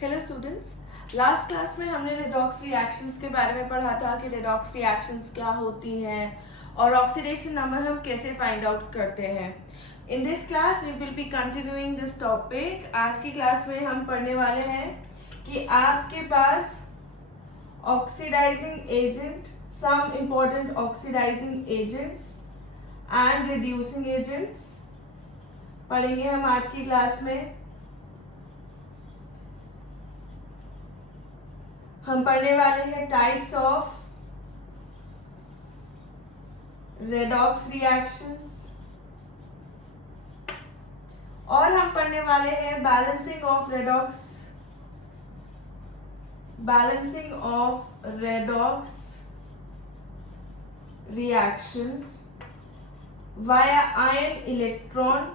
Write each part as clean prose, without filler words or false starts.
Hello students, last class में हमने redox reactions के बारे में पढ़ा था कि रेडॉक्स रिएक्शंस क्या होती हैं और ऑक्सीडेशन नंबर हम कैसे फाइंड आउट करते हैं। In this class we will be continuing this topic. आज की क्लास में हम पढ़ने वाले हैं कि आपके पास oxidising agent, some important oxidising agents and reducing agents पढ़ेंगे हम आज की क्लास में। हम पढ़ने वाले हैं टाइप्स ऑफ रेडॉक्स रिएक्शंस और हम पढ़ने वाले हैं balancing of redox reactions via ion electron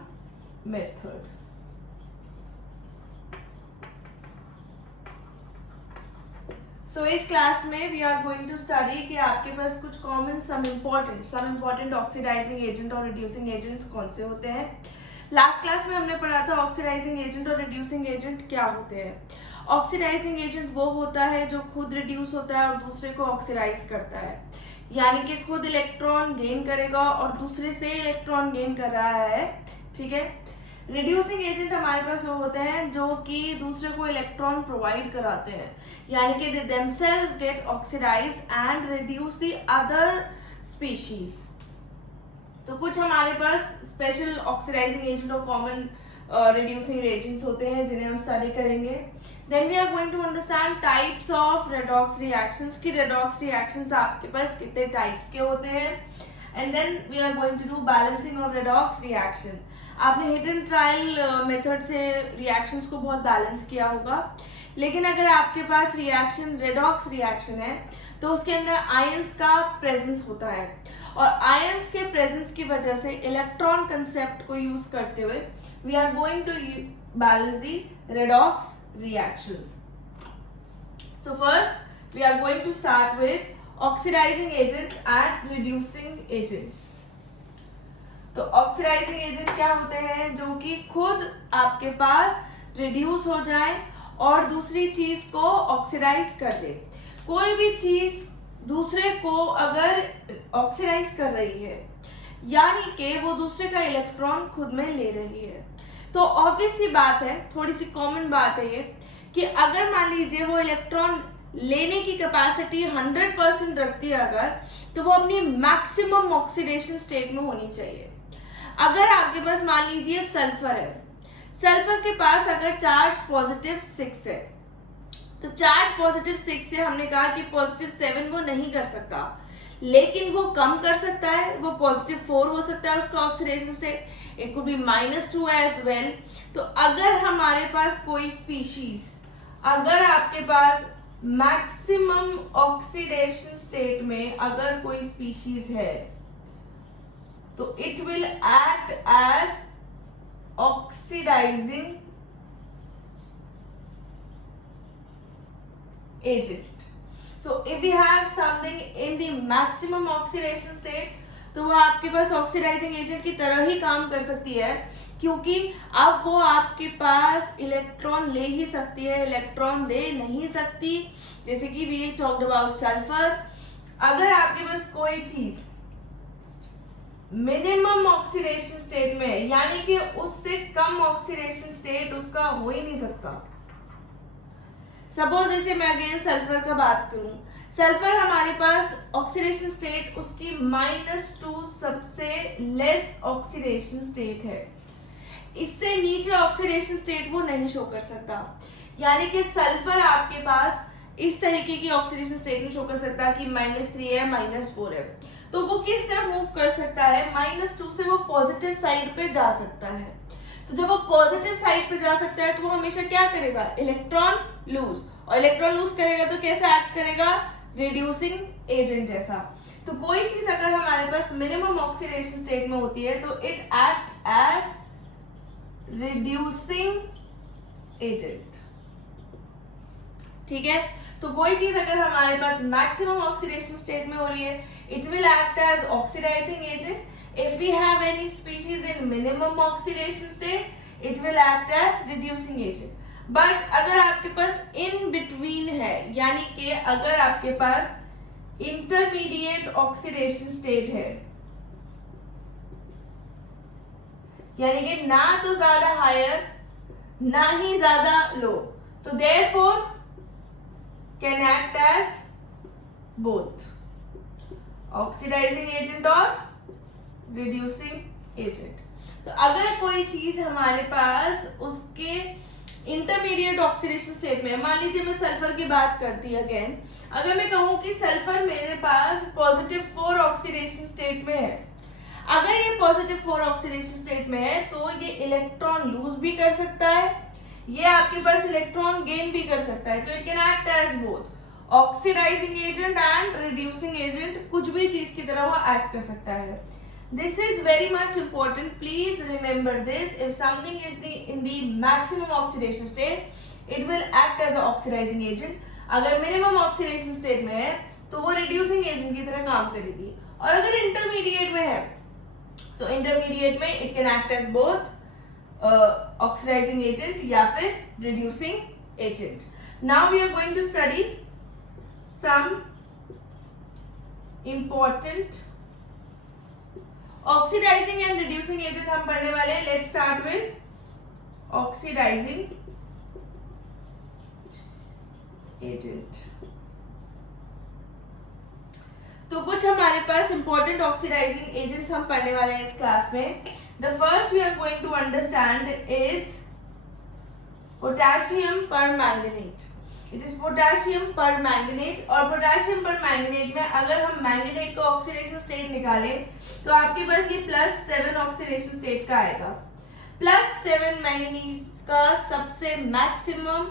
method. So इस क्लास में we are going to study कि आपके पास कुछ common some important oxidising agent और रिड्यूसिंग एजेंट्स कौन से होते हैं। लास्ट क्लास में हमने पढ़ा था ऑक्सीडाइजिंग एजेंट और रिड्यूसिंग एजेंट क्या होते हैं। ऑक्सीडाइजिंग एजेंट वो होता है जो खुद रिड्यूस होता है और दूसरे को ऑक्सीडाइज करता है, यानी कि खुद इलेक्ट्रॉन गेन करेगा और दूसरे से इलेक्ट्रॉन गेन कर रहा है। ठीक है। रिड्यूसिंग एजेंट हमारे पास वो होते हैं जो कि दूसरे को इलेक्ट्रॉन प्रोवाइड कराते हैं, यानी कि they themselves get oxidized and reduce the other species. तो कुछ हमारे पास स्पेशल ऑक्सीडाइजिंग एजेंट और कॉमन रिड्यूसिंग एजेंट्स होते हैं जिन्हें हम स्टडी करेंगे। Then we are going to understand types of redox reactions की रेडॉक्स रिएक्शंस आपके पास कितने टाइप्स के होते हैं। And then we are going to do balancing of redox reaction. आपने हिट एंड ट्रायल मेथड से रिएक्शंस को बहुत बैलेंस किया होगा, लेकिन अगर आपके पास रिएक्शन रेडॉक्स रिएक्शन है तो उसके अंदर आयंस का प्रेजेंस होता है और आयंस के प्रेजेंस की वजह से इलेक्ट्रॉन कंसेप्ट को यूज करते हुए we are going to balance the redox reactions. So first we are going to start with oxidizing agents and reducing agents. तो ऑक्सीडाइजिंग एजेंट क्या होते हैं जो कि खुद आपके पास रिड्यूस हो जाए और दूसरी चीज को ऑक्सीडाइज कर दे। कोई भी चीज दूसरे को अगर ऑक्सीडाइज कर रही है यानी कि वो दूसरे का इलेक्ट्रॉन खुद में ले रही है, तो ऑब्वियस सी बात है, थोड़ी सी कॉमन बात है ये कि अगर मान लीजिए वो इलेक्ट्रॉन लेने की कैपेसिटी 100% रखती है अगर, तो वो अपनी मैक्सिमम ऑक्सीडेशन स्टेट में होनी चाहिए। अगर आपके पास मान लीजिए सल्फर है, सल्फर के पास अगर चार्ज पॉजिटिव 6 है, तो चार्ज पॉजिटिव 6 से हमने कहा कि पॉजिटिव 7 वो नहीं कर सकता, लेकिन वो कम कर सकता है, वो पॉजिटिव 4 हो सकता है उसका oxidation state, it could be -2 as well. तो अगर हमारे पास कोई स्पीशीज, अगर आपके पास मैक्सिमम ऑक्सीडेशन स्टेट में अगर कोई स्पीशीज है तो it will act as oxidising agent. तो if you have something in the maximum oxidation state तो वो आपके पास ऑक्सीडाइजिंग एजेंट की तरह ही काम कर सकती है, क्योंकि अब वो आपके पास इलेक्ट्रॉन ले ही सकती है, इलेक्ट्रॉन दे नहीं सकती। जैसे कि वी टॉक्ड अबाउट सल्फर। अगर आपके पास कोई चीज मिनिमम ऑक्सीडेशन स्टेट में है, यानी कि उससे कम ऑक्सीडेशन स्टेट उसका हो ही नहीं सकता। सपोज जैसे मैं अगेन सल्फर का बात करूं, सल्फर हमारे पास ऑक्सीडेशन स्टेट उसकी -2 सबसे लेस ऑक्सीडेशन स्टेट है, इससे नीचे ऑक्सीडेशन स्टेट वो नहीं शो कर सकता। यानी कि सल्फर आपके पास इस तरीके की ऑक्सीडेशन स्टेट में शो कर सकता है कि -3 है, -4 है, तो वो किस तरह मूव कर सकता है, -2 से वो पॉजिटिव साइड पे जा सकता है। तो जब वो पॉजिटिव साइड पे जा सकता है तो वो हमेशा क्या करेगा, इलेक्ट्रॉन लूज, और इलेक्ट्रॉन लूज करेगा तो कैसा एक्ट करेगा, रिड्यूसिंग एजेंट जैसा। तो कोई चीज अगर हमारे पास मिनिमम ऑक्सीडेशन स्टेट में होती है तो it act as reducing agent. ठीक है। तो कोई चीज अगर हमारे पास मैक्सिमम ऑक्सीडेशन स्टेट में हो रही है, it will act as oxidising agent. If we have any species in minimum oxidation state, it will act as reducing agent. But अगर आपके पास इन बिटवीन है, यानी कि अगर आपके पास इंटरमीडिएट ऑक्सीडेशन स्टेट है, यानी कि ना तो ज्यादा हायर ना ही ज्यादा लो, तो therefore can act as both oxidizing agent और रिड्यूसिंग एजेंट। तो अगर कोई चीज हमारे पास उसके इंटरमीडिएट ऑक्सीडेशन स्टेट में, मान लीजिए मैं सल्फर की बात करती अगेन, अगर मैं कहूं कि सल्फर मेरे पास +4 ऑक्सीडेशन स्टेट में है, अगर ये +4 ऑक्सीडेशन स्टेट में है तो ये इलेक्ट्रॉन लूज भी कर सकता है, ये आपके पास इलेक्ट्रॉन गेन भी कर सकता है, तो it can act as both oxidizing agent and reducing agent, कुछ भी चीज की तरह वो एक्ट कर सकता है। This is very much important. Please remember this. If something is in the maximum oxidation state, it will act as an oxidizing agent. अगर minimum oxidation state में है तो वो reducing agent की तरह काम करेगी, और अगर intermediate में है तो intermediate में it can act as both oxidizing agent या फिर reducing agent. Now we are going to study some important oxidizing and reducing agent हम पढ़ने वाले हैं। Let's start with oxidizing agent. तो कुछ हमारे पास इंपॉर्टेंट ऑक्सीडाइजिंग एजेंट्स हम पढ़ने वाले हैं इस क्लास में। The first we are going to understand is potassium permanganate. It is potassium permanganate, और पोटेशियम परमैंगनेट में अगर हम मैंगनेट का ऑक्सीडेशन स्टेट निकालें तो आपके पास ये +7 ऑक्सीडेशन स्टेट का आएगा। +7 मैंगनीज का सबसे मैक्सिमम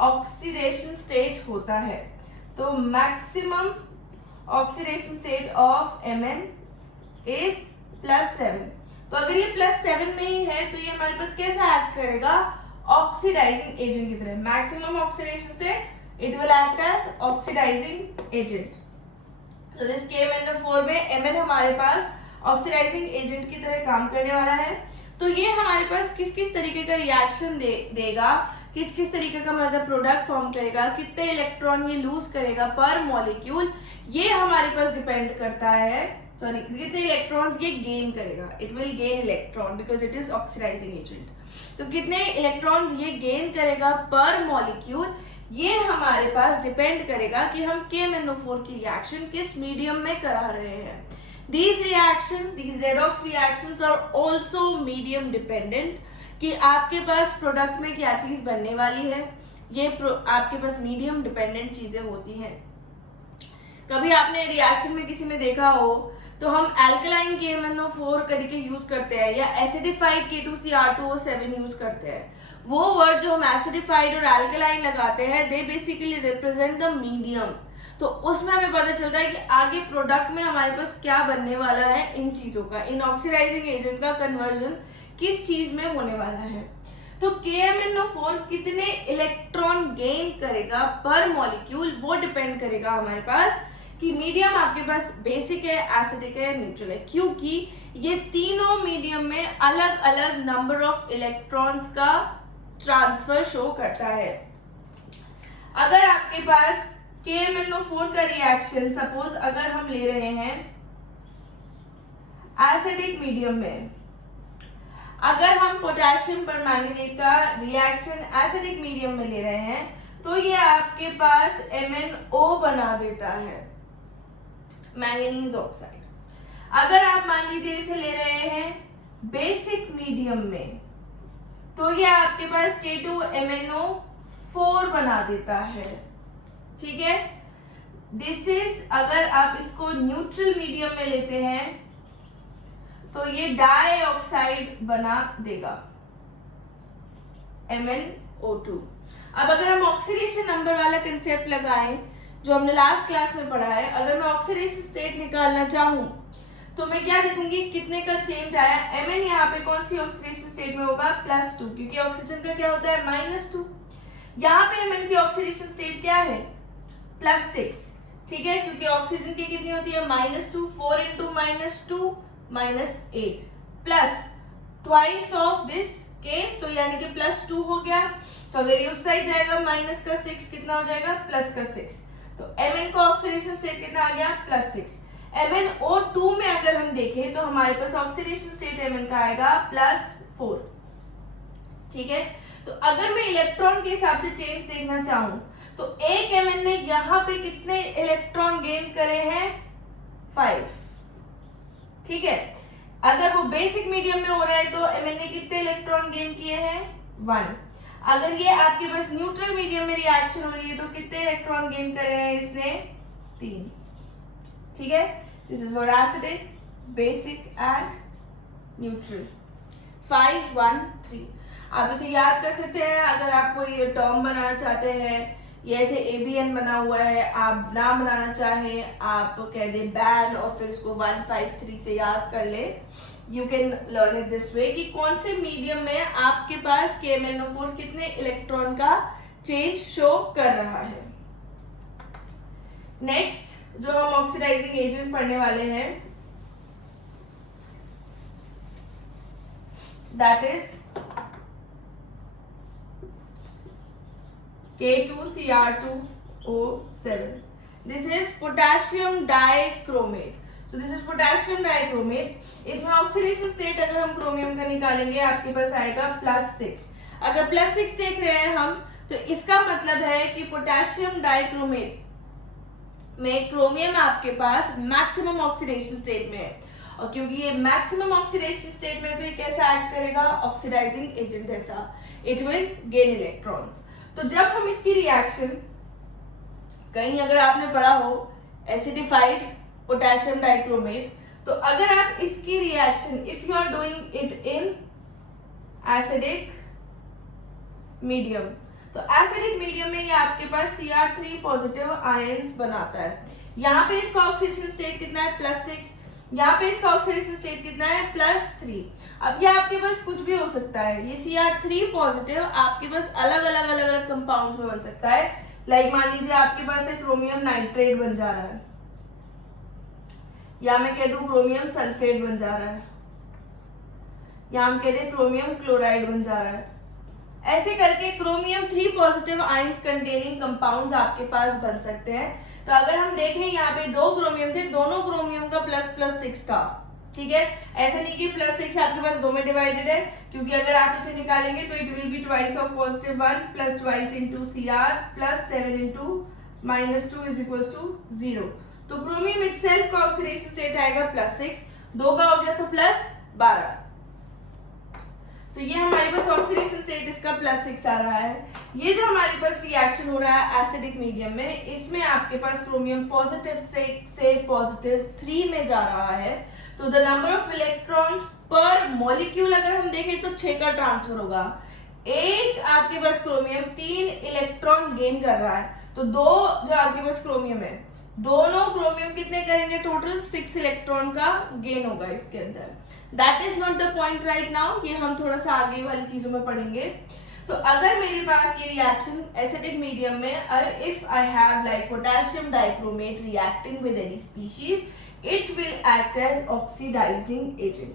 ऑक्सीडेशन स्टेट होता है, तो maximum oxidation state of Mn is +7। तो अगर ये +7 में ही है तो ये हमारे पास कैसा एक्ट करेगा, ऑक्सीडाइजिंग एजेंट की तरह। Maximum oxidation state, it will act as oxidising agent. तो दिस KMnO4 में Mn हमारे पास ऑक्सीडाइजिंग एजेंट की तरह काम करने वाला है। तो ये हमारे पास किस किस तरीके का रिएक्शन देगा, किस किस तरीके का मतलब प्रोडक्ट फॉर्म करेगा, कितने इलेक्ट्रॉन ये लूज करेगा पर मॉलिक्यूल, ये हमारे पास डिपेंड करता है, सॉरी कितने इलेक्ट्रॉन्स ये गेन करेगा। It will gain electron because it is oxidizing agent. तो कितने इलेक्ट्रॉन्स ये गेन करेगा पर मॉलिक्यूल, ये हमारे पास डिपेंड करेगा कि हम KMnO4 की रिएक्शन किस मीडियम में करा रहे हैं। These reactions, these redox reactions are also medium dependent, कि आपके पास प्रोडक्ट में क्या चीज बनने वाली है, ये आपके पास मीडियम डिपेंडेंट चीजें होती हैं। कभी आपने रिएक्शन में किसी में देखा हो तो हम अल्कलाइन KMnO4 करके यूज करते हैं या एसिडिफाइड K2CR2O7 यूज करते हैं। वो वर्ड जो हम एसिडिफाइड और अल्कलाइन लगाते हैं, they basically represent the medium. तो उसमें हमें पता चलता है कि आगे प्रोडक्ट में हमारे पास क्या बनने वाला है, इन चीजों का, इन ऑक्सीडाइजिंग एजेंट का कन्वर्जन किस चीज में होने वाला है। तो KMnO4 कितने इलेक्ट्रॉन गेन करेगा पर मॉलिक्यूल, वो डिपेंड करेगा हमारे पास कि मीडियम आपके पास बेसिक है, एसिडिक है या न्यूट्रल है, क्योंकि ये तीनों मीडियम में अलग अलग नंबर ऑफ इलेक्ट्रॉन्स का ट्रांसफर शो करता है। अगर आपके पास KMnO4 का रिएक्शन सपोज अगर हम ले रहे हैं एसिडिक मीडियम में, अगर हम पोटेशियम परमैंगनेट का रिएक्शन एसिडिक मीडियम में ले रहे हैं तो ये आपके पास MnO बना देता है, मैंगनीज ऑक्साइड। अगर आप मान लीजिए इसे ले रहे हैं बेसिक मीडियम में तो ये आपके पास K2MnO4 बना देता है, ठीक है। दिस इज, अगर आप इसको न्यूट्रल मीडियम में लेते हैं तो ये डाई ऑक्साइड बना देगा, MnO2। अब अगर हम ऑक्सीडेशन नंबर वाला कंसेप्ट लगाएं जो हमने लास्ट क्लास में पढ़ा है, अगर मैं ऑक्सीडेशन स्टेट निकालना चाहूं तो मैं क्या देखूंगी, कितने का चेंज आया। Mn यहाँ पे कौन सी ऑक्सीडेशन स्टेट में होगा, +2, क्योंकि ऑक्सीजन का क्या होता है -2। यहाँ पे Mn की ऑक्सीडेशन स्टेट क्या है, +6, ठीक है, क्योंकि ऑक्सीजन की कितनी होती है -2, 4 × -2 -8 plus twice of this K, तो यानी कि +2 हो गया। तो अगर ये उस साइड जाएगा -6 कितना हो जाएगा +6। तो Mn का ऑक्सीडेशन स्टेट कितना आ गया +6। MnO2 में अगर हम देखें तो हमारे पास ऑक्सीडेशन स्टेट Mn का आएगा +4। ठीक है, तो अगर मैं इलेक्ट्रॉन के हिसाब से चेंज देखना चाहूं तो एक Mn ने यहां पे कितने इलेक्ट्रॉन गेन करे हैं 5। ठीक है, अगर वो बेसिक मीडियम में हो रहा है तो Mn ने कितने इलेक्ट्रॉन गेन किए हैं 1। अगर ये आपके पास न्यूट्रल मीडियम में रिएक्शन हो रही है तो कितने इलेक्ट्रॉन गेन करे हैं इसने 3। ठीक है, this is for acidic, basic and neutral. 5 1 3 आप इसे याद कर सकते हैं। अगर आप कोई ये टर्म बनाना चाहते हैं, ये ऐसे ABN बना हुआ है, आप ना बनाना चाहें आप कह दें बैन और फिर उसको 1 5 3 से याद कर ले। You can learn it this way कि कौन से मीडियम में आपके पास KMnO4 कितने इलेक्ट्रॉन का चेंज शो कर रहा है। नेक्स्ट जो हम ऑक्सीडाइजिंग एजेंट पढ़ने वाले हैं that is K2Cr2O7. This is potassium dichromate. So this is potassium dichromate. इसमें ऑक्सीडेशन स्टेट अगर हम क्रोमियम का निकालेंगे आपके पास आएगा +6। अगर +6 देख रहे हैं हम तो इसका मतलब है कि पोटेशियम डाइक्रोमेट में क्रोमियम आपके पास मैक्सिमम ऑक्सीडेशन स्टेट में है, और क्योंकि ये मैक्सिमम ऑक्सीडेशन स्टेट में है तो ये कैसा एक्ट करेगा ऑक्सीडाइजिंग एजेंट जैसा, इट विल गेन इलेक्ट्रॉन्स। तो जब हम इसकी रिएक्शन कहीं अगर आपने पढ़ा हो एसिडिफाइड पोटेशियम डाइक्रोमेट, तो अगर आप इसकी reaction if you are doing it in acidic medium, तो एसिडिक मीडियम में ये आपके पास Cr3 पॉजिटिव आयंस बनाता है। यहाँ पे इसका ऑक्सीडेशन स्टेट कितना है +6, यहाँ पे इसका ऑक्सीडेशन स्टेट कितना है +3। अब ये आपके पास कुछ भी हो सकता है, ये Cr3 पॉजिटिव आपके पास अलग अलग कंपाउंड्स में बन सकता है। लाइक मान लीजिए आपके पास एक क्रोमियम नाइट्रेट बन जा रहा है, या मैं कह दूं क्रोमियम सल्फेट बन जा रहा है, या हम कह दें क्रोमियम क्लोराइड बन जा रहा है। ऐसे करके chromium 3 positive ions containing compounds आपके पास बन सकते हैं। तो अगर हम देखें यहाँ पे 2 क्रोमियम थे, दोनों क्रोमियम का +6 था। ठीक है, ऐसा नहीं कि +6 आपके पास 2 में डिवाइडेड है, क्योंकि अगर आप इसे निकालेंगे तो it will be twice of +1 plus twice into Cr plus 7 into -2 is equal to 0। तो क्रोमियम इटसेल्फ का ऑक्सीडेशन स्टेट आएगा +6, 2 का हो गया तो +12। तो ये हमारे पास ऑक्सीडेशन स्टेट इसका +6 आ रहा है। ये जो हमारे पास रिएक्शन हो रहा है एसिडिक मीडियम में, इसमें आपके पास क्रोमियम पॉजिटिव से पॉजिटिव 3 में जा रहा है। तो द नंबर ऑफ इलेक्ट्रॉन्स पर मॉलिक्यूल अगर हम देखें तो 6 का ट्रांसफर होगा। एक आपके पास क्रोमियम 3 इलेक्ट्रॉन गेन कर रहा है, तो 2 जो आपके पास क्रोमियम है, दोनों क्रोमियम कितने करेंगे टोटल 6 इलेक्ट्रॉन का गेन होगा इसके अंदर। That is not the point right now, ये हम थोड़ा सा आगे वाली चीजों में पढ़ेंगे। तो अगर मेरे पास ये रिएक्शन एसिडिक मीडियम में if I have like potassium dichromate reacting with any species, it will act as oxidising agent.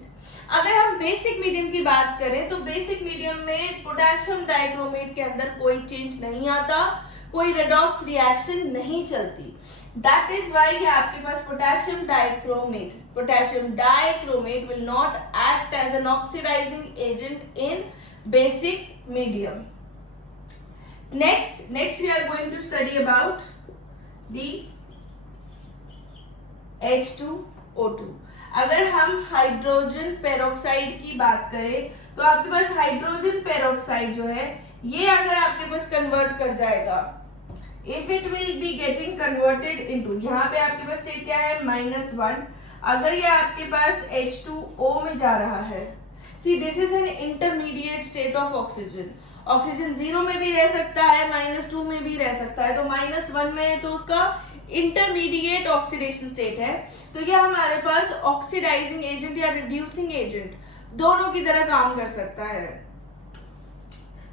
अगर हम बेसिक मीडियम की बात करें तो बेसिक मीडियम में पोटेशियम डाइक्रोमेट के अंदर कोई चेंज नहीं आता, कोई रेडॉक्स रिएक्शन नहीं चलती। दैट इज वाई ये आपके पास potassium dichromate will not act as an oxidising agent in basic medium. Next we are going to study about the H2O2। अगर हम हाइड्रोजन पेरोक्साइड की बात करें तो आपके पास हाइड्रोजन पेरोक्साइड जो है ये अगर आपके पास कन्वर्ट कर जाएगा, if it will be getting converted into, यहाँ पे आपके पास स्टेट क्या है -1, अगर ये आपके पास H2O में जा रहा है, see this is an intermediate state of oxygen. Oxygen 0 में भी रह सकता है, -2 में भी रह सकता है, तो -1 में है तो उसका इंटरमीडिएट ऑक्सीडेशन स्टेट है। तो ये हमारे पास ऑक्सीडाइजिंग एजेंट या रिड्यूसिंग एजेंट दोनों की तरह काम कर सकता है।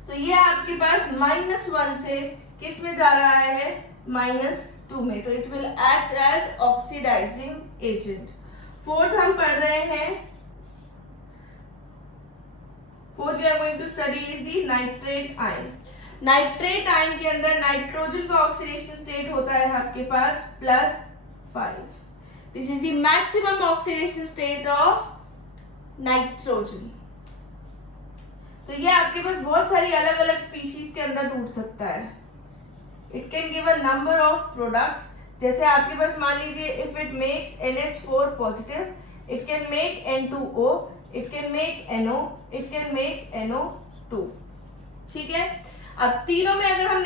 तो ये आपके पास -1 से किस में जा रहा है -2 में, तो it will act as oxidising agent. Fourth हम पढ़ रहे हैं fourth we are going to study is the nitrate ion. Nitrate ion के अंदर नाइट्रोजन का ऑक्सीडेशन स्टेट होता है आपके पास +5। This is the maximum oxidation state of nitrogen. तो ये आपके पास बहुत सारी अलग अलग स्पीशीज के अंदर टूट सकता है। It can give a number of products, जैसे आपके पास मान लीजिए if it makes NH4 positive, it can make N2O, it can make NO, it can make NO2। ठीक है, अब तीनों में अगर हम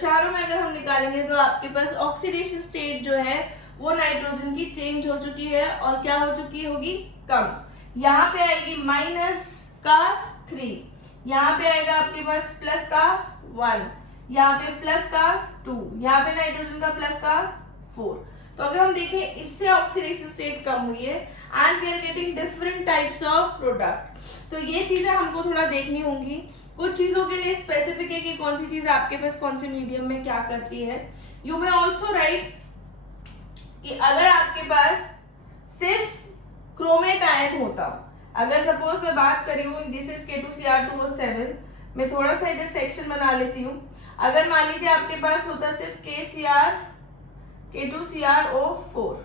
चारों में अगर हम निकालेंगे तो आपके पास ऑक्सीडेशन स्टेट जो है वो नाइट्रोजन की चेंज हो चुकी है और क्या हो चुकी होगी, कम। यहाँ पे आएगी -3, यहाँ पे आएगा आपके पास +1, यहाँ पे +2, यहाँ पे नाइट्रोजन का +4। तो अगर हम देखें इससे ऑक्सीडेशन स्टेट कम हुई है and we are getting different types of product. तो ये चीजें हमको थोड़ा देखनी होंगी। कुछ चीजों के लिए स्पेसिफिक है कि कौन सी चीज आपके पास कौन से मीडियम में क्या करती है। यू मे ऑल्सो राइट कि अगर आपके पास सिर्फ क्रोमेट आयन होता, अगर सपोज मैं बात कर रही हूँ दिस इज K2Cr2O7, मैं थोड़ा सा इधर सेक्शन बना लेती हूँ। अगर मान लीजिए आपके पास होता सिर्फ K2Cr4,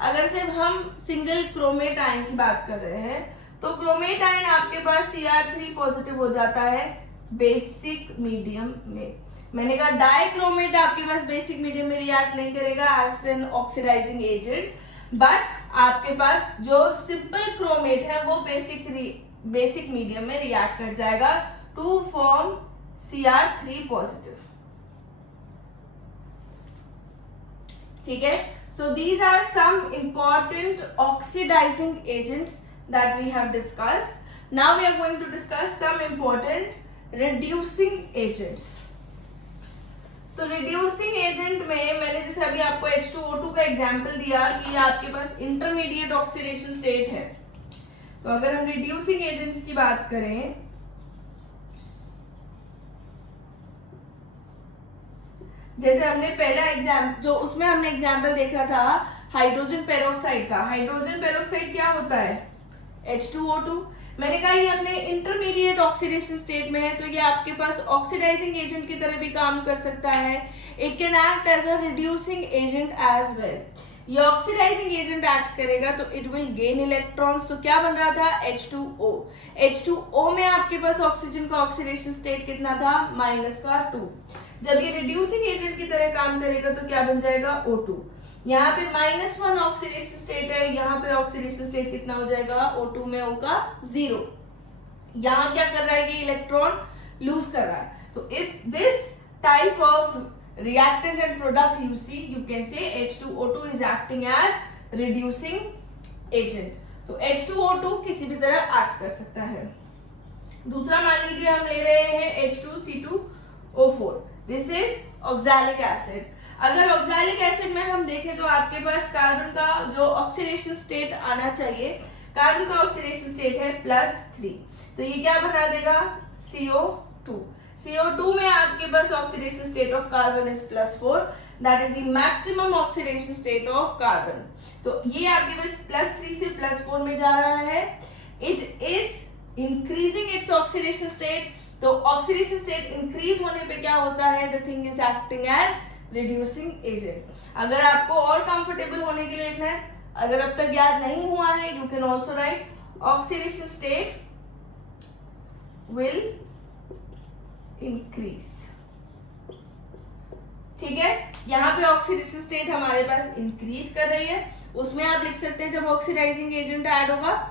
अगर सिर्फ हम सिंगल क्रोमेट आयन की बात कर रहे हैं तो क्रोमेट आयन आपके पास Cr3 पॉजिटिव हो जाता है बेसिक मीडियम में। मैंने कहा डाइक्रोमेट आपके पास बेसिक मीडियम में रिएक्ट नहीं करेगा as an oxidising agent, but आपके पास जो सिंपल क्रोमेट है वो बेसिक मीडियम में रिएक्ट कर जाएगा टू फॉर्म Cr3 पॉजिटिव। ठीक है, so these are some important oxidising agents that we have discussed. Now we are going to discuss some important reducing agents. तो reducing agent में मैंने जैसे अभी आपको H2O2 का एग्जाम्पल दिया कि आपके पास इंटरमीडिएट ऑक्सीडेशन स्टेट है। तो अगर हम reducing agents की बात करें, जैसे हमने पहला जो उसमें हमने एग्जाम्पल देखा था हाइड्रोजन पेरोक्साइड का। हाइड्रोजन पेरोक्साइड क्या होता है, H2O2। मैंने कहा ये अपने इंटरमीडिएट ऑक्सीडेशन स्टेट में है, तो ये आपके पास ऑक्सीडाइजिंग एजेंट की तरह भी काम कर सकता है। It can act as a reducing agent as well. ये ऑक्सीडाइजिंग एजेंट एक्ट करेगा तो इट विल गेन इलेक्ट्रॉन्स। तो क्या बन रहा था, H2O। H2O में आपके पास ऑक्सीजन का ऑक्सीडेशन स्टेट कितना था, -2। जब ये रिड्यूसिंग एजेंट की तरह काम करेगा तो क्या बन जाएगा, O2। यहाँ पे -1 ऑक्सीडेशन स्टेट है, यहाँ पे ऑक्सीडेशन स्टेट कितना हो जाएगा, O2 में होगा 0। यहाँ क्या कर रहा है, ये इलेक्ट्रॉन लूज कर रहा है। तो if this type of reactant and product you see, you can say H2O2 is acting as reducing agent. तो H2O2 किसी भी तरह एक्ट कर सकता है। दूसरा मान लीजिए हम ले रहे हैं H2C2O4, this is oxalic acid. अगर ऑक्सैलिक एसिड में हम देखें तो आपके पास कार्बन का जो ऑक्सीडेशन स्टेट आना चाहिए, कार्बन का ऑक्सीडेशन स्टेट है +3, तो ये क्या बना देगा, CO2। CO2 में आपके पास oxidation state of carbon is +4, that is the maximum oxidation state of carbon. तो ये आपके पास +3 से +4 में जा रहा है। It is increasing its oxidation state. तो ऑक्सीडेशन स्टेट इंक्रीज होने पे क्या होता है, the thing is acting as reducing agent. अगर आपको और कंफर्टेबल होने के लिए लिखना है, अगर अब तक याद नहीं हुआ है, you can also right oxidation state will increase. ठीक है, यहाँ पे ऑक्सीडेशन स्टेट हमारे पास इंक्रीज कर रही है, उसमें आप लिख सकते हैं जब ऑक्सीडाइजिंग एजेंट ऐड होगा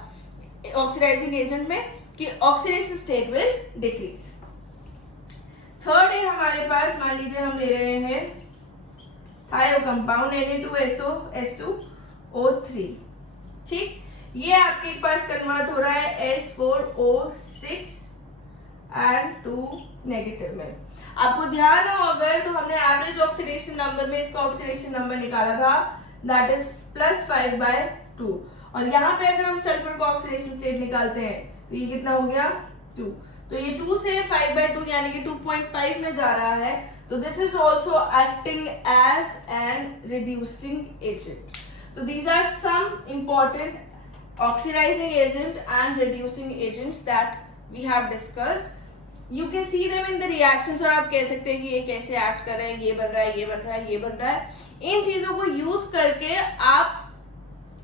ऑक्सीडाइजिंग एजेंट में कि oxidation state will decrease. Third है हमारे पास, मान लीजिए हम ले रहे हैं थायो कंपाउंड Na2SO2O3। ठीक, ये आपके पास कन्वर्ट हो रहा है S4O6 and 2 नेगेटिव में। आपको ध्यान हो अगर तो हमने एवरेज ऑक्सीडेशन नंबर में इसका ऑक्सीडेशन नंबर निकाला था, दैट इज +5/2। और यहाँ पे अगर हम सल्फर का ऑक्सीडेशन स्टेट निकालते हैं तो ये कितना हो गया, 2। तो ये 2 से 5/2 यानी कि 2.5 में जा रहा है। तो this is also acting as an reducing agent. तो these are some important oxidising agent and reducing agents that we have discussed, you can see them in the reactions, और आप कह सकते हैं कि ये कैसे एक्ट कर रहे हैं, ये बन रहा है, ये बन रहा है, ये बन रहा है। इन चीजों को यूज करके आप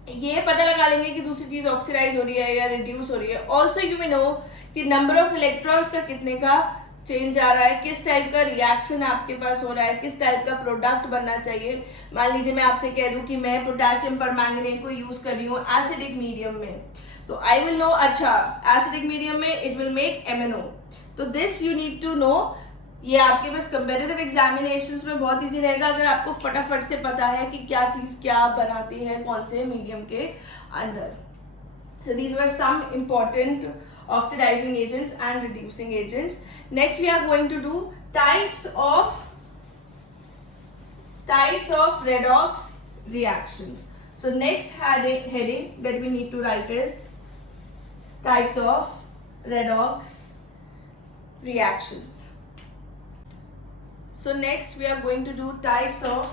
ये पता लगा लेंगे कि दूसरी चीज ऑक्सीडाइज हो रही है या रिड्यूस हो रही है। ऑल्सो यू मे नो कि नंबर ऑफ इलेक्ट्रॉन्स का कितने का चेंज आ रहा है, किस टाइप का रिएक्शन आपके पास हो रहा है, किस टाइप का प्रोडक्ट बनना चाहिए। मान लीजिए मैं आपसे कह दूं कि मैं पोटेशियम परमैंगनेट को यूज कर रही हूँ एसिडिक मीडियम में, तो आई विल नो, अच्छा एसिडिक मीडियम में इट विल मेक MnO, तो this you need to know. ये आपके पास कंपेटिटिव एग्जामिनेशंस में बहुत इजी रहेगा अगर आपको फटाफट से पता है कि क्या चीज क्या बनाती है कौन से मीडियम के अंदर। So these were some important oxidizing agents and reducing agents. Next we are going to do types of redox reactions. So next heading that we need to write is types of redox reactions. So next we are going to do types of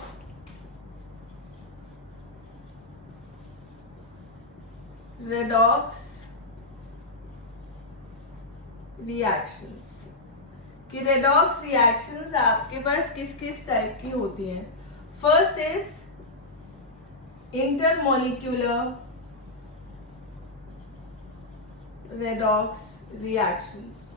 redox reactions कि redox reactions आपके पास किस किस type की होती हैं। First is intermolecular redox reactions।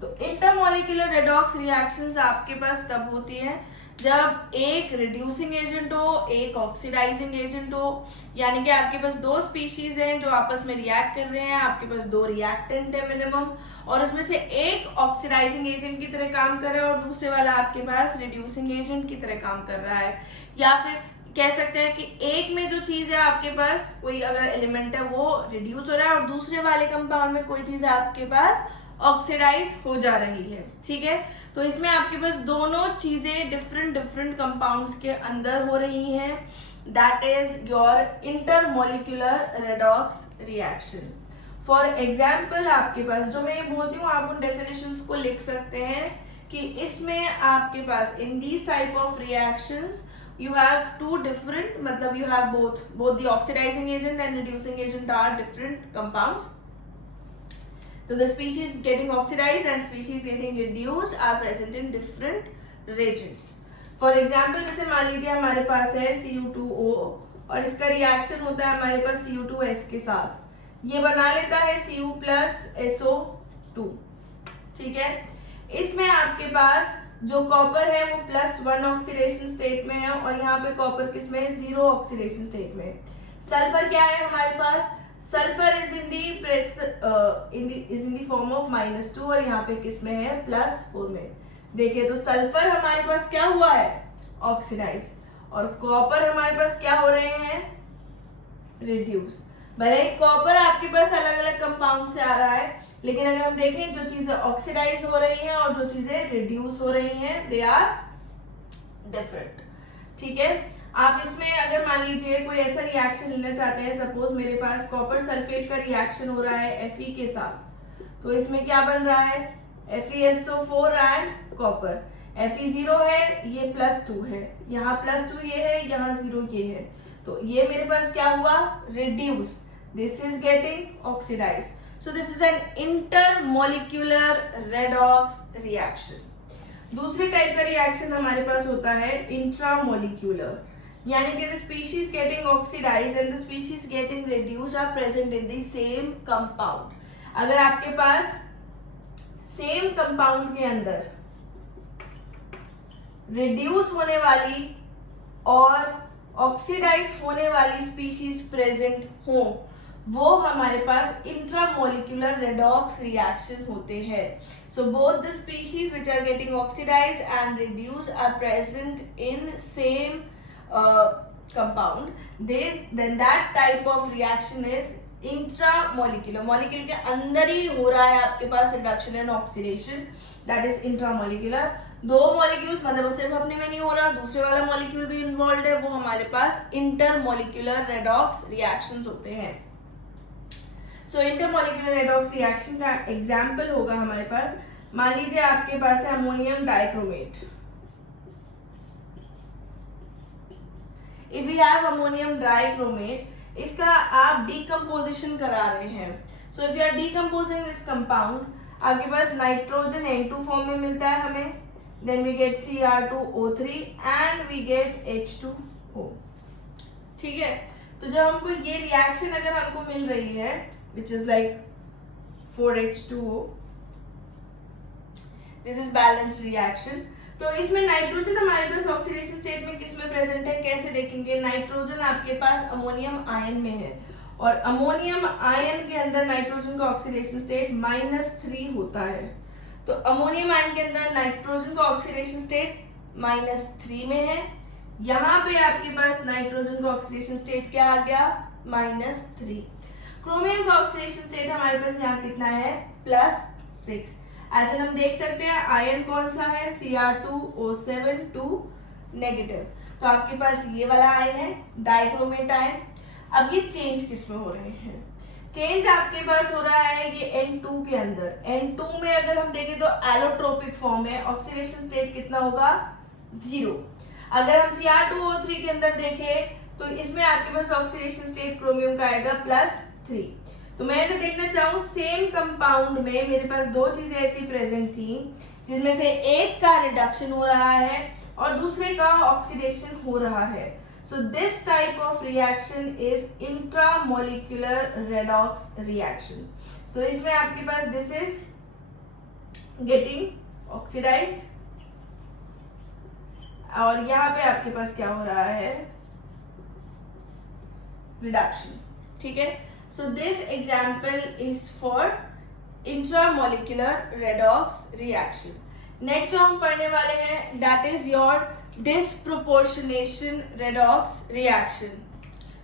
तो intermolecular redox reactions आपके पास तब होती हैं जब एक रिड्यूसिंग एजेंट हो, एक ऑक्सीडाइजिंग एजेंट हो, यानी कि आपके पास दो स्पीशीज हैं जो आपस में रिएक्ट कर रहे हैं, आपके पास दो रिएक्टेंट है मिनिमम, और उसमें से एक ऑक्सीडाइजिंग एजेंट की तरह काम कर रहा है और दूसरे वाला आपके पास रिड्यूसिंग एजेंट की तरह काम कर रहा है। या फिर कह सकते हैं कि एक में जो चीज है आपके पास, कोई अगर एलिमेंट है वो रिड्यूस हो रहा है और दूसरे वाले कंपाउंड में कोई चीज आपके पास ऑक्सीडाइज हो जा रही है, ठीक है। तो इसमें आपके पास दोनों चीजें डिफरेंट कंपाउंड्स के अंदर हो रही हैं, that is your intermolecular redox reaction. For example आपके पास जो मैं ये बोलती हूँ आप उन डेफिनेशंस को लिख सकते हैं कि इसमें आपके पास in these type of reactions you have two different, मतलब you have both the oxidizing agent and reducing agent are different compounds. So the species getting oxidized and species getting reduced are present in different reagents. For example, जैसे मान लीजिए हमारे पास है Cu2O और इसका reaction होता है हमारे पास Cu2S के साथ, ये बना लेता है Cu plus SO2, ठीक है। इसमें आपके पास जो कॉपर है वो +1 ऑक्सीडेशन स्टेट में है और यहाँ पे कॉपर किस में है, 0 ऑक्सीडेशन स्टेट में। सल्फर क्या है हमारे पास, sulphur is in the form of -2 और यहाँ पे किस में है, +4 में। देखिए तो सल्फर हमारे पास क्या हुआ है, ऑक्सीडाइज, और कॉपर हमारे पास क्या हो रहे हैं, रिड्यूस। भले ही कॉपर आपके पास अलग अलग कंपाउंड से आ रहा है, लेकिन अगर हम देखें जो चीजें ऑक्सीडाइज हो रही हैं और जो चीजें रिड्यूस हो रही हैं, दे आर डिफरेंट, ठीक है। आप इसमें अगर मान लीजिए कोई ऐसा रिएक्शन लेना चाहते हैं, सपोज मेरे पास कॉपर सल्फेट का रिएक्शन हो रहा है Fe के साथ, तो इसमें क्या बन रहा है, FeSO4 एंड कॉपर। Fe 0 है, ये +2 है, यहाँ +2 ये है, यहाँ 0 ये है, तो ये मेरे पास क्या हुआ, reduce, this is getting oxidise. So this is an intermolecular redox reaction. दूसरे टाइप का रिएक्शन हमारे पास होता है इंट्रामोलिक्यूलर, यानी कि the species getting oxidized and the species getting reduced are present in the same compound. अगर आपके पास सेम कंपाउंड के अंदर रिड्यूस होने वाली और ऑक्सीडाइज होने वाली स्पीशीज प्रेजेंट हो, वो हमारे पास इंट्रामोलिकुलर रेडॉक्स रिएक्शन होते हैं। So both the species which are getting oxidised and reduced are present in same compound, then that type of reaction is intramolecular. Molecule के अंदर ही हो रहा है आपके पास reduction and oxidation, that is intramolecular. दो मॉलिक्यूल्स, मतलब सिर्फ अपने में नहीं हो रहा, दूसरे वाला मॉलिक्यूल भी इन्वॉल्व है, वो हमारे पास इंटरमोलिकुलर रेडॉक्स रिएक्शंस होते हैं। सो इंटरमोलिकुलर रेडॉक्स रिएक्शन का एग्जाम्पल होगा हमारे पास, मान लीजिए आपके पास है ammonium dichromate. If we have ammonium dichromate, इसका आप डिकम्पोजिशन करा रहे हैं, so if you are decomposing this compound, आपके पास नाइट्रोजन N2 फॉर्म में मिलता है हमें, then we get Cr2O3 and we get H2O। ठीक है, तो जब हमको ये रिएक्शन अगर हमको मिल रही है which is like 4H2O, this is balance reaction. तो इसमें नाइट्रोजन हमारे पास ऑक्सीडेशन स्टेट में किस में प्रेजेंट है, कैसे देखेंगे? नाइट्रोजन आपके पास अमोनियम आयन में है और अमोनियम आयन के अंदर नाइट्रोजन का ऑक्सीडेशन स्टेट -3 होता है। तो अमोनियम आयन के अंदर नाइट्रोजन का ऑक्सीडेशन स्टेट -3 में है। यहाँ पे आपके पास नाइट्रोजन का ऑक्सीडेशन स्टेट क्या आ गया? -3। क्रोमियम का ऑक्सीडेशन स्टेट हमारे पास यहाँ कितना है? +6। ऐसे हम देख सकते हैं आयन कौन सा है? Cr2O7 2 negative. तो आपके पास ये वाला आयन है, डाइक्रोमेट आयन। अब ये चेंज किस में हो रहे हैं? चेंज आपके पास हो रहा है ये N2 के अंदर। N2 में अगर हम देखें तो एलोट्रोपिक फॉर्म है, ऑक्सीडेशन स्टेट कितना होगा? 0। अगर हम Cr2O3 के अंदर देखें तो इसमें आपके पास ऑक्सीडेशन स्टेट क्रोमियम का आएगा +3। तो मैं अगर देखना चाहूँ सेम कंपाउंड में मेरे पास दो चीजें ऐसी प्रेजेंट थी जिसमें से एक का रिडक्शन हो रहा है और दूसरे का ऑक्सीडेशन हो रहा है। So this type of reaction is intramolecular redox reaction. So इसमें आपके पास दिस इज गेटिंग ऑक्सीडाइज्ड और यहाँ पे आपके पास क्या हो रहा है? रिडक्शन। ठीक है, so this example is for intramolecular redox reaction. Next जो हम पढ़ने वाले हैं that is your disproportionation redox reaction.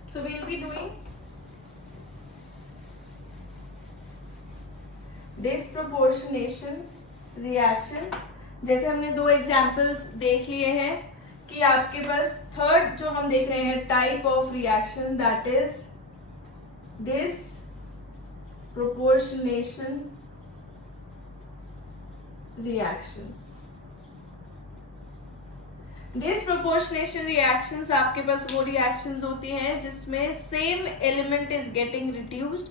So we will be doing disproportionation reaction। जैसे हमने दो एग्जाम्पल्स देख लिए हैं कि आपके पास थर्ड जो हम देख रहे हैं type of reaction that is disproportionation reactions। disproportionation reactions आपके पास वो reactions होती हैं जिसमें same element is getting reduced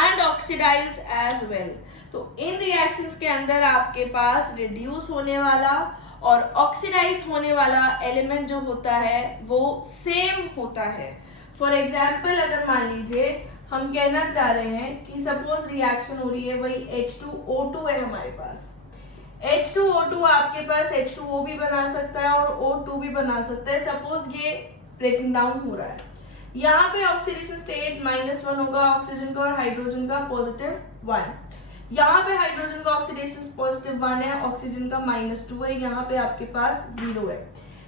and oxidized as well। तो इन reactions के अंदर आपके पास reduce होने वाला और oxidize होने वाला element जो होता है वो same होता है। फॉर एग्जाम्पल अगर मान लीजिए हम कहना चाह रहे हैं कि सपोज रिएक्शन हो रही है वही H2O2 है हमारे पास। H2O2 आपके पास H2O भी बना सकता है और O2 भी बना सकता है। सपोज ये ब्रेकिंग डाउन हो रहा है, यहाँ पे ऑक्सीडेशन स्टेट -1 होगा ऑक्सीजन का और हाइड्रोजन का +1। यहाँ पे हाइड्रोजन का ऑक्सीडेशन +1 है, ऑक्सीजन का -2 है, यहाँ पे आपके पास 0 है।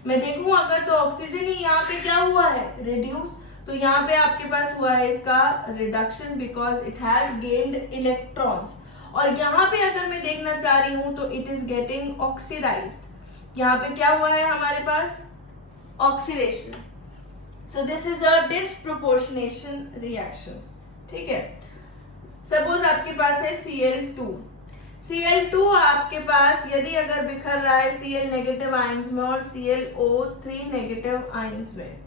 मैं देखूं अगर तो ऑक्सीजन ही यहाँ पे क्या हुआ है? रिड्यूस। तो यहाँ पे आपके पास हुआ है इसका reduction because it has gained electrons. और यहाँ पे अगर मैं देखना चाह रही हूँ तो इट इज गेटिंग ऑक्सीडाइज्ड। यहाँ पे क्या हुआ है हमारे पास? Oxidation. So this is a disproportionation reaction. ठीक है, सपोज आपके पास है Cl2। Cl2 आपके पास यदि अगर बिखर रहा है Cl नेगेटिव आयंस में और ClO3 नेगेटिव आयंस में,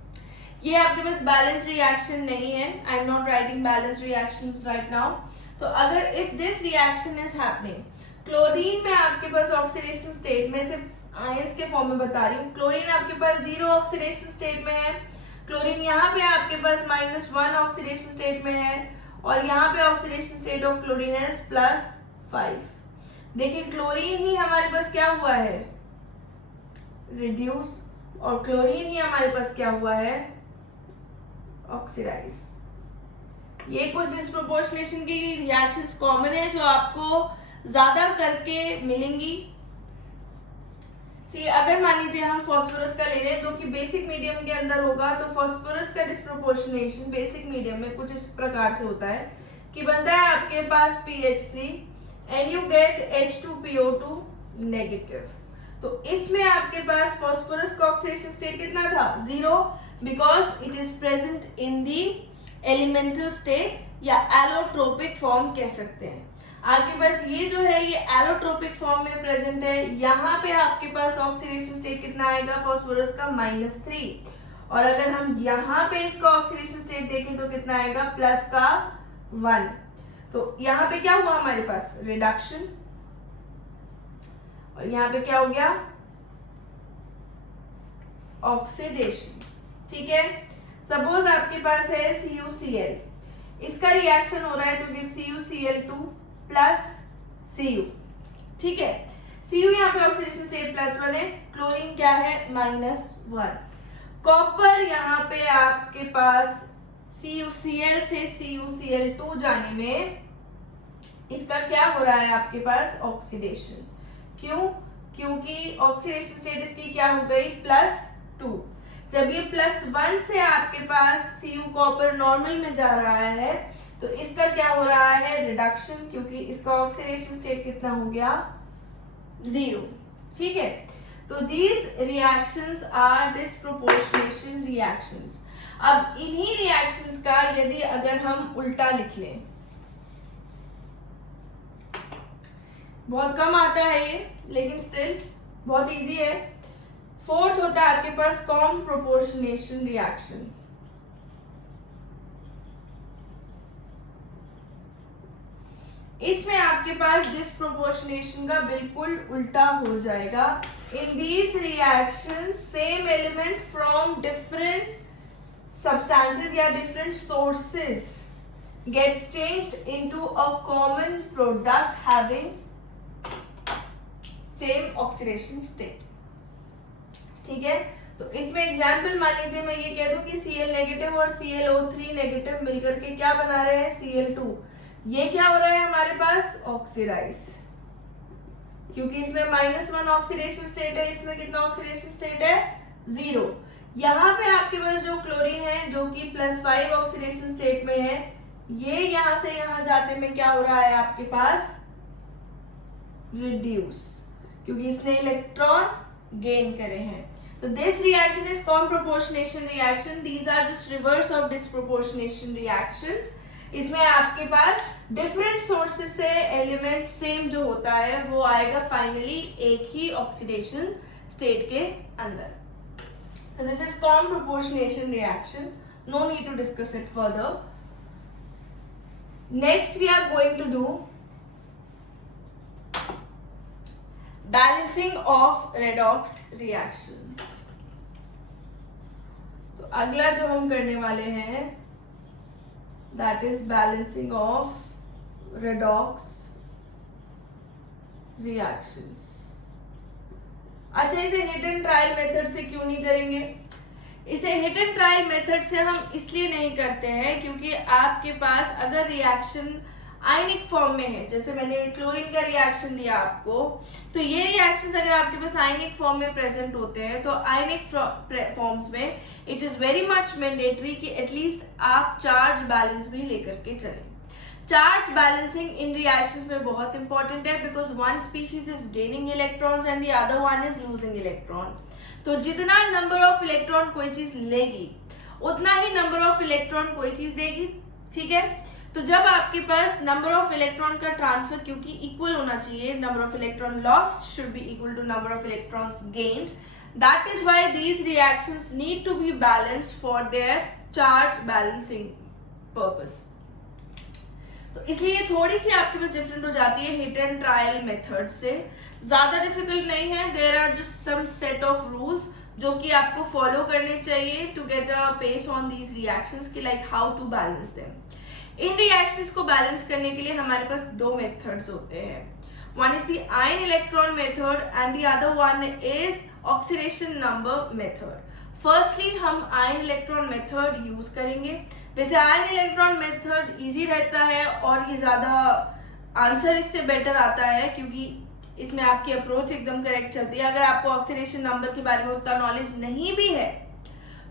ये आपके पास बैलेंस रिएक्शन नहीं है। I am not writing balance reactions right now. तो अगर if this reaction is happening, chlorine में आपके पास ऑक्सीडेशन स्टेट में सिर्फ आयंस के फॉर्म में बता रही हूँ, क्लोरीन आपके पास 0 ऑक्सीडेशन स्टेट में है, क्लोरीन यहाँ पे आपके पास -1 ऑक्सीडेशन स्टेट में है और यहाँ पे ऑक्सीडेशन स्टेट ऑफ क्लोरीन है +5। देखिए क्लोरीन ही हमारे पास क्या हुआ है? रिड्यूस। और क्लोरीन ही हमारे पास क्या हुआ है? ऑक्सीडाइज। ये कुछ डिस्प्रोपोर्शनेशन की रिएक्शंस कॉमन है जो आपको ज्यादा करके मिलेंगी। सी अगर मान लीजिए हम फास्फोरस का ले रहे हैं जो कि बेसिक मीडियम के अंदर होगा, तो फास्फोरस का डिस्प्रोपोर्शनेशन बेसिक मीडियम में कुछ इस प्रकार से होता है कि बनता है आपके पास PH3 and you get H2PO2 negative. तो इसमें आपके पास फास्फोरस का ऑक्सीडेशन स्टेट कितना था? 0 because it is present in the elemental state या एलोट्रोपिक फॉर्म कह सकते हैं। आपके पास ये जो है ये एलोट्रोपिक फॉर्म में प्रेजेंट है। यहाँ पे आपके पास ऑक्सीडेशन स्टेट कितना आएगा फास्फोरस का? -3। और अगर हम यहाँ पे इसका ऑक्सीडेशन स्टेट देखें तो कितना आएगा? +1। तो यहाँ पे क्या हुआ हमारे पास, रिडक्शन, और यहाँ पे क्या हो गया, ऑक्सीडेशन। ठीक है, सपोज आपके पास है CuCl, इसका रिएक्शन हो रहा है to give CuCl2 plus Cu। ठीक है, Cu यहाँ पे ऑक्सीडेशन स्टेट +1 है, क्लोरीन क्या है -1, कॉपर यहाँ पे आपके पास CuCl से CuCl2 जाने में इसका क्या हो रहा है आपके पास, ऑक्सीडेशन। क्यों, क्योंकि ऑक्सीडेशन स्टेट इसकी क्या हो गई, +2। जब ये +1 से आपके पास Cu कॉपर नॉर्मल में जा रहा है तो इसका क्या हो रहा है, रिडक्शन, क्योंकि इसका ऑक्सीडेशन स्टेट कितना हो गया, 0। ठीक है, तो these reactions are disproportionation reactions. अब इन्हीं रिएक्शंस का यदि अगर हम उल्टा लिख लें, बहुत कम आता है ये, लेकिन स्टिल बहुत इजी है। फोर्थ होता है आपके पास कॉम प्रोपोर्शनेशन रिएक्शन। इसमें आपके पास डिस्प्रोपोर्शनेशन का बिल्कुल उल्टा हो जाएगा। In these reaction same element from different substances या different sources gets changed into a common product having same oxidation state। ठीक है, तो इसमें एग्जाम्पल मान लीजिए मैं ये कह दूं कि Cl नेगेटिव और ClO3 नेगेटिव मिलकर के क्या बना रहे हैं, Cl2। ये क्या हो रहा है हमारे पास, ऑक्सीडाइज, क्योंकि इसमें -1 ऑक्सीडेशन स्टेट है, इसमें कितना ऑक्सीडेशन स्टेट है, 0। यहाँ पे आपके पास जो क्लोरीन है जो कि +5 ऑक्सीडेशन स्टेट में है, ये यहां से यहां जाते में क्या हो रहा है आपके पास, रिड्यूस, क्योंकि इसने इलेक्ट्रॉन गेन करे हैं। तो this reaction is comproportionation reaction. These are just reverse of disproportionation reactions. इसमें आपके पास डिफरेंट सोर्सेस से एलिमेंट सेम जो होता है वो आएगा फाइनली एक ही ऑक्सीडेशन स्टेट के अंदर। So this is common proportionation reaction. No need to discuss it further. Next we are going to do balancing of redox reactions. तो अगला जो हम करने वाले हैं that is balancing of redox reactions. अच्छा, इसे हिट एंड ट्रायल मेथड से क्यों नहीं करेंगे? इसे हिट एंड ट्रायल मेथड से हम इसलिए नहीं करते हैं क्योंकि आपके पास अगर रिएक्शन आयनिक फॉर्म में है, जैसे मैंने क्लोरीन का रिएक्शन दिया आपको, तो ये रिएक्शंस अगर आपके पास आयनिक फॉर्म में प्रेजेंट होते हैं तो आयनिक फॉर्म्स में it is very much mandatory कि एटलीस्ट आप चार्ज बैलेंस भी लेकर के चलें। चार्ज बैलेंसिंग इन रिएक्शंस में बहुत इंपॉर्टेंट है because one species is gaining electrons and the other one is losing electron. तो जितना नंबर ऑफ इलेक्ट्रॉन कोई चीज लेगी उतना ही नंबर ऑफ इलेक्ट्रॉन कोई चीज देगी। ठीक है, तो जब आपके पास नंबर ऑफ इलेक्ट्रॉन का ट्रांसफर क्योंकि इक्वल होना चाहिए, number of electron lost should be equal to number of electrons gained, that is why these reactions need to be balanced for their charge balancing purpose. तो इसलिए थोड़ी सी आपके पास different हो जाती है हिट एंड ट्रायल मेथड से। ज्यादा डिफिकल्ट नहीं है, there are just some set of rules जो कि आपको फॉलो करने चाहिए to get a pace on these reactions की like how to balance them. इन रिएक्शंस को बैलेंस करने के लिए हमारे पास दो मेथड्स होते हैं। One is the ion electron method and the other one is oxidation number method. Firstly हम आयन इलेक्ट्रॉन मेथड यूज करेंगे। वैसे आयन इलेक्ट्रॉन मेथड इजी रहता है और ये ज़्यादा आंसर इससे बेटर आता है क्योंकि इसमें आपकी अप्रोच एकदम करेक्ट चलती है। अगर आपको ऑक्सीडेशन नंबर के बारे में उतना नॉलेज नहीं भी है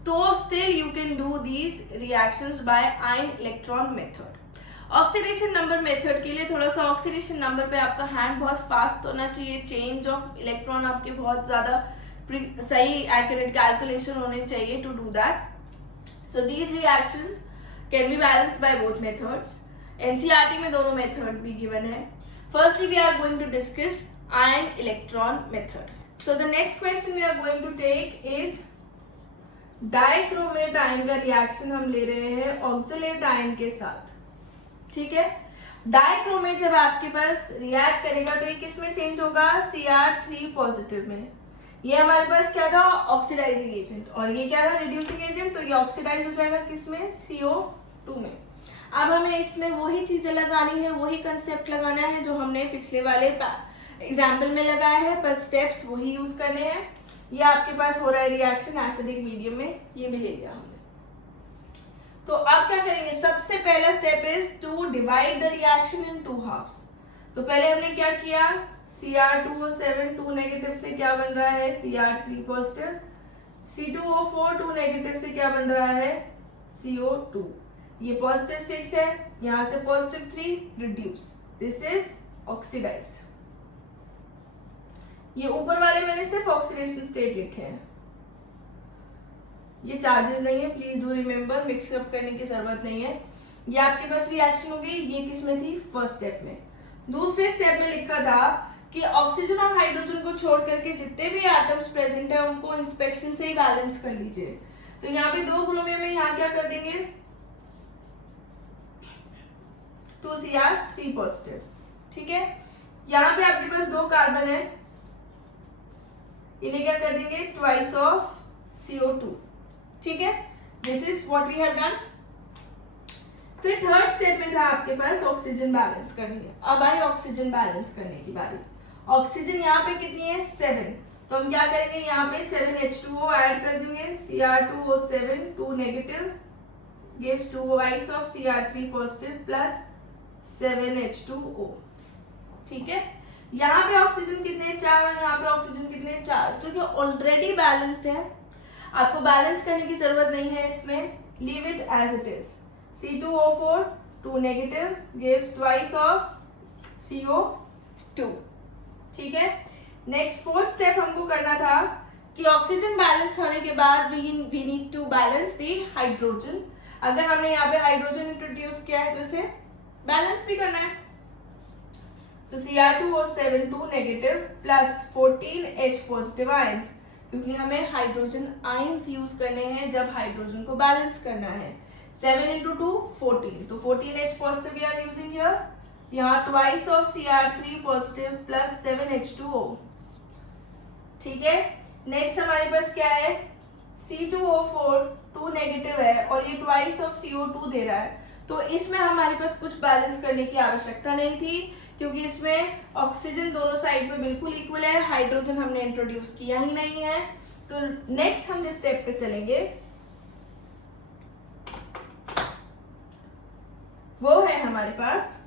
तो still you can do these reactions by ion electron method. Oxidation number method के लिए थोड़ा सा ऑक्सीडेशन नंबर पे आपका हैंड बहुत फास्ट होना चाहिए, चेंज ऑफ इलेक्ट्रॉन आपके बहुत ज़्यादा सही एक्यूरेट कैलकुलेशन होने चाहिए to do that. So these reactions can be balanced by both methods. NCERT में दोनों मेथड भी गिवन है। Firstly we are going to discuss ion electron method. So the next question we are going to take is dichromate ion का reaction हम ले रहे हैं oxalate ion के साथ। ठीक है, डाइक्रोमेट जब आपके पास रिएक्ट करेगा तो ये किस में चेंज होगा, Cr3 पॉजिटिव में। ये हमारे पास क्या था, ऑक्सीडाइजिंग एजेंट, और ये क्या था, रिड्यूसिंग एजेंट, तो ये ऑक्सीडाइज हो जाएगा किसमें, CO2 में। अब हमें इसमें वही चीजें लगानी है, वही कंसेप्ट लगाना है जो हमने पिछले वाले एग्जाम्पल में लगाया है, पर स्टेप्स वही यूज करने हैं। ये आपके पास हो रहा है रिएक्शन एसिडिक मीडियम में, ये भी ले लिया हमने। तो अब क्या करेंगे, सबसे पहला step is to divide the reaction in 2 halves. तो पहले हमने क्या किया, Cr2O7 2 नेगेटिव से क्या बन रहा है, Cr3 पॉजिटिव, C2O4 2 नेगेटिव से क्या बन रहा है, CO2। ये पॉजिटिव 6 है, यहां से positive 3, reduce, this is oxidised. ये ऊपर वाले मैंने सिर्फ ऑक्सीडेशन स्टेट लिखे हैं, ये चार्जेस नहीं है, प्लीज डू रिमेम्बर, मिक्सअप करने की जरूरत नहीं है। ये आपके पास रिएक्शन हो गई, ये किसमें थी, फर्स्ट स्टेप में। दूसरे स्टेप में लिखा था कि ऑक्सीजन और हाइड्रोजन को छोड़ करके जितने भी एटम्स प्रेजेंट है उनको इंस्पेक्शन से ही बैलेंस कर लीजिए। तो यहाँ पे 2 ग्रुप में यहाँ क्या कर देंगे, 2Cr3 पॉजिटिव, ठीक है। यहाँ पे आपके पास 2 कार्बन है, इन्हें क्या कर देंगे, ट्वाइस ऑफ CO2, ठीक है। This is what we have done. फिर थर्ड स्टेप में था आपके पास ऑक्सीजन बैलेंस करनी है। अब आई ऑक्सीजन बैलेंस करने की बारी। ऑक्सीजन यहाँ पे कितनी है, 7, तो हम क्या करेंगे, यहाँ पे 7H2O ऐड कर देंगे, Cr2O7 2 negative gives 2 ice of Cr3 positive plus 7H2O, ठीक है। यहाँ पे ऑक्सीजन कितने, 4, और यहाँ पे ऑक्सीजन कितने, 4, तो ये ऑलरेडी बैलेंस्ड है, आपको बैलेंस करने की जरूरत नहीं है इसमें, leave it as it is. C2O4 2 negative gives twice of CO2, ठीक है। नेक्स्ट फोर्थ स्टेप हमको करना था कि ऑक्सीजन बैलेंस होने के बाद we need to balance the hydrogen. अगर हमने यहाँ पे हाइड्रोजन इंट्रोड्यूस किया है तो इसे बैलेंस भी करना है। तो Cr2O7 2 negative plus 14H positive ions, क्योंकि हमें हाइड्रोजन आयंस यूज करने हैं जब हाइड्रोजन को बैलेंस करना है। 7 into 2 14, तो 14H positive we are using here. यहाँ twice of Cr3 positive plus 7H2O, ठीक है। नेक्स्ट हमारे पास क्या है, C2O4 2 नेगेटिव है और ये ट्वाइस ऑफ CO2 दे रहा है, तो इसमें हमारे पास कुछ बैलेंस करने की आवश्यकता नहीं थी, क्योंकि इसमें ऑक्सीजन दोनों साइड पे बिल्कुल इक्वल है, हाइड्रोजन हमने इंट्रोड्यूस किया ही नहीं है। तो नेक्स्ट हम जिस स्टेप पे चलेंगे वो है हमारे पास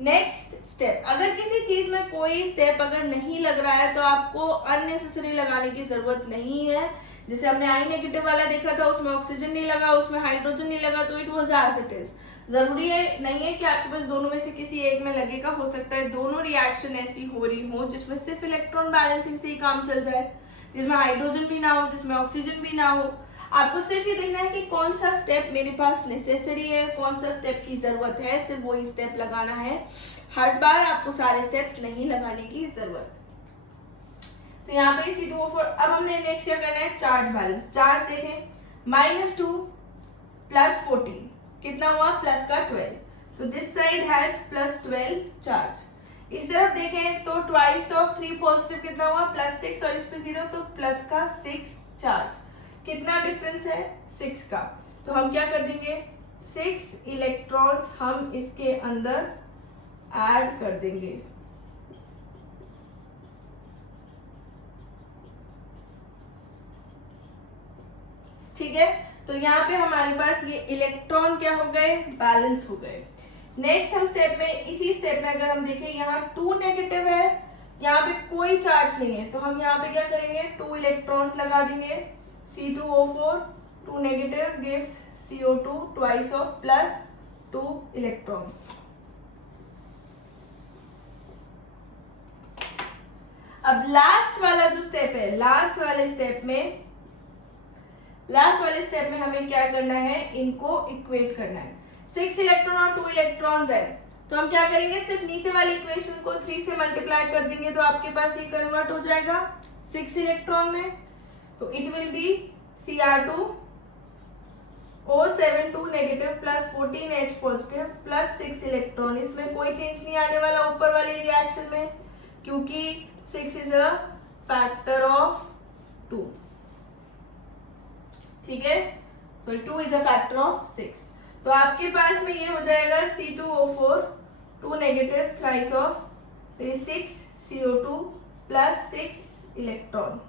नेक्स्ट स्टेप। अगर किसी चीज में कोई स्टेप अगर नहीं लग रहा है तो आपको अननेसेसरी लगाने की जरूरत नहीं है। जैसे हमने आई नेगेटिव वाला देखा था, उसमें ऑक्सीजन नहीं लगा, उसमें हाइड्रोजन नहीं लगा, तो it was as it is. जरूरी है नहीं है कि आपके पास दोनों में से किसी एक में लगेगा, हो सकता है दोनों रिएक्शन ऐसी हो रही हो जिसमें सिर्फ इलेक्ट्रॉन बैलेंसिंग से ही काम चल जाए, जिसमें हाइड्रोजन भी ना हो, जिसमें ऑक्सीजन भी ना हो। आपको सिर्फ ये देखना है कि कौन सा स्टेप मेरे पास नेसेसरी है, कौन सा स्टेप की जरूरत है, सिर्फ वही स्टेप लगाना है। हर बार आपको सारे स्टेप्स नहीं लगाने की जरूरत। तो यहाँ पे C2O4, अब हमने नेक्स्ट क्या करना है, चार्ज बैलेंस। चार्ज देखें, -2 प्लस 14 कितना हुआ, प्लस का 12, तो this side has plus 12 charge. इस तरफ देखें तो ट्वाइस ऑफ 3 पॉजिटिव कितना हुआ, +6, और इस पे 0, तो प्लस का 6 चार्ज। कितना डिफरेंस है, 6 का, तो हम क्या कर देंगे, 6 इलेक्ट्रॉन्स हम इसके अंदर ऐड कर देंगे। ठीक है, तो यहाँ पे हमारे पास ये इलेक्ट्रॉन क्या हो गए, बैलेंस हो गए। नेक्स्ट हम स्टेप में, इसी स्टेप में अगर हम देखें, यहाँ 2 नेगेटिव है, यहाँ पे कोई चार्ज नहीं है, तो हम यहाँ पे क्या करेंगे, 2 इलेक्ट्रॉन्स लगा देंगे। C2O4 2 negative gives CO2 twice of plus 2 electrons. अब लास्ट वाला जो स्टेप है, लास्ट वाले स्टेप में हमें क्या करना है, इनको इक्वेट करना है। 6 इलेक्ट्रॉन और 2 इलेक्ट्रॉन्स है, तो हम क्या करेंगे, सिर्फ नीचे वाली इक्वेशन को 3 से मल्टीप्लाई कर देंगे, तो आपके पास ये कन्वर्ट हो जाएगा 6 इलेक्ट्रॉन में, तो it will B Cr2 O7 2 negative plus 14H positive plus 6 electron. इसमें कोई चेंज नहीं आने वाला ऊपर वाले रिएक्शन में, क्योंकि 6 इज अ फैक्टर ऑफ 2। ठीक है, सो 2 इज अ फैक्टर ऑफ 6। तो आपके पास में ये हो जाएगा C2O4 2 negative thrice of 6 CO2 plus 6 electron.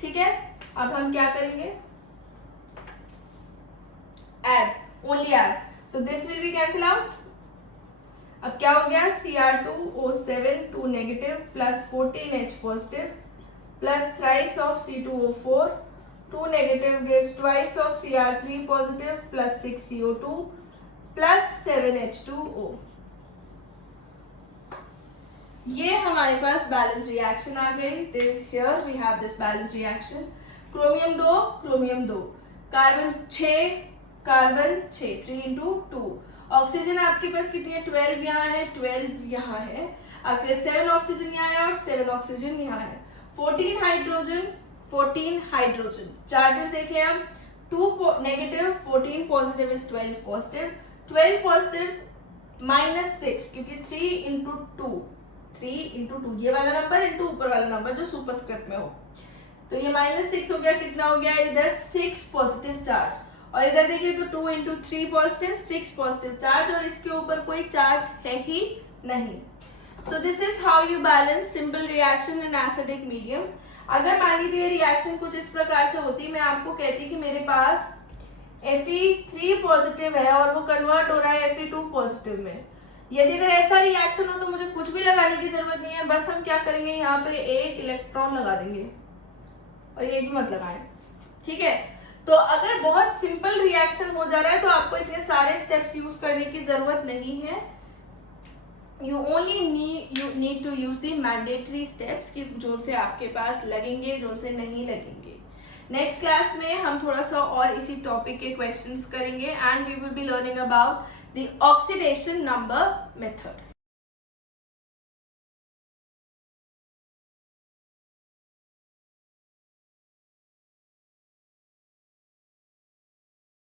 ठीक है, अब हम क्या करेंगे, add, only add, so this will be cancel out. अब क्या हो गया, Cr2O7 2 negative plus 14H positive plus thrice of C2O4 2 negative gives twice of Cr3 positive plus 6 CO2 plus 7H2O। ये हमारे पास बैलेंस रिएक्शन आ गई। Here we have this balance reaction. Chromium 2 chromium 2, carbon 6 carbon 6, 3 into 2। Oxygen आपके पास कितनी है, 12 यहाँ है, 12 यहाँ है, आपके 7 ऑक्सीजन यहाँ है और 7 ऑक्सीजन यहाँ है। 14 हाइड्रोजन 14 हाइड्रोजन। चार्जेस देखें हम, 2 negative 14 positive is 12 positive, 12 positive minus 6, क्योंकि 3 into 2 3 into 2 ये वाला नंबर इंटू ऊपर वाला नंबर जो सुपरस्क्रिप्ट में हो, तो ये -6 हो गया। कितना हो गया इधर, 6 पॉजिटिव चार्ज, और इधर देखिए तो 2 into 3 पॉजिटिव 6 पॉजिटिव चार्ज, और इसके ऊपर कोई चार्ज है ही नहीं। सो this is how you balance simple reaction in acidic medium. अगर मान लीजिए रिएक्शन कुछ इस प्रकार से होती, मैं आपको कहती कि मेरे पास Fe3 पॉजिटिव है और वो कन्वर्ट हो रहा है Fe2 पॉजिटिव में। यदि अगर ऐसा रिएक्शन हो तो मुझे कुछ भी लगाने की जरूरत नहीं है, बस हम क्या करेंगे, यहाँ पे एक इलेक्ट्रॉन लगा देंगे और ये भी मत लगाएं। ठीक है, तो अगर बहुत सिंपल रिएक्शन हो जा रहा है तो आपको इतने सारे स्टेप्स यूज करने की जरूरत नहीं है। You need to use the mandatory steps कि जो से आपके पास लगेंगे, जो से नहीं लगेंगे। नेक्स्ट क्लास में हम थोड़ा सा और इसी टॉपिक के क्वेश्चंस करेंगे and we will be learning about the oxidation number method.